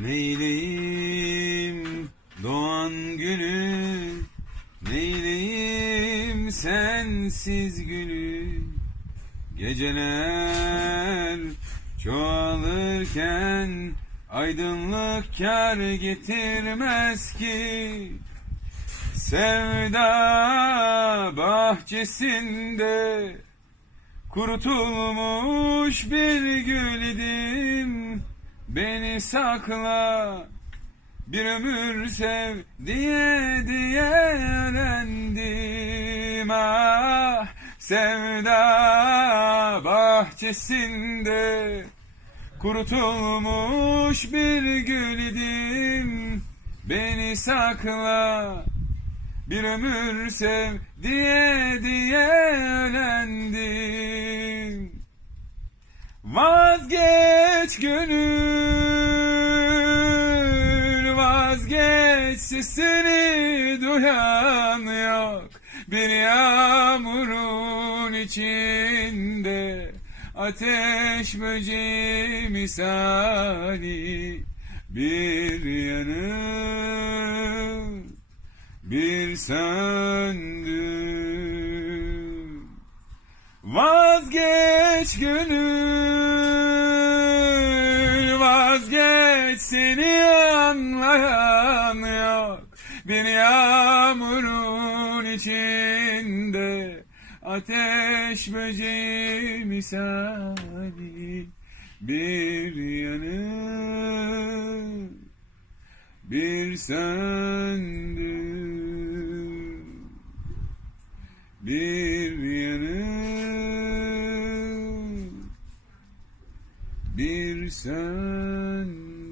Neyleyim doğan günü Neyleyim sensiz günü Geceler çoğalırken Aydınlık kar getirmez ki. Sevda bahçesinde Kurutulmuş bir gül idim Beni sakla bir ömür sev diye diye öğrendim. Ah Sevda bahçesinde Kurutulmuş bir gül Beni sakla bir ömür sev diye diye öğrendim. Vazgeç gönül vazgeç sesini duyan yok. Bir yağmurun içinde ateş böceği misali Bir yanım bir söndüm Vazgeç gönül seni anlayan yok Bir yağmurun içinde Ateş böceği misali Bir yanım bir söndüm bir yanım bir söndüm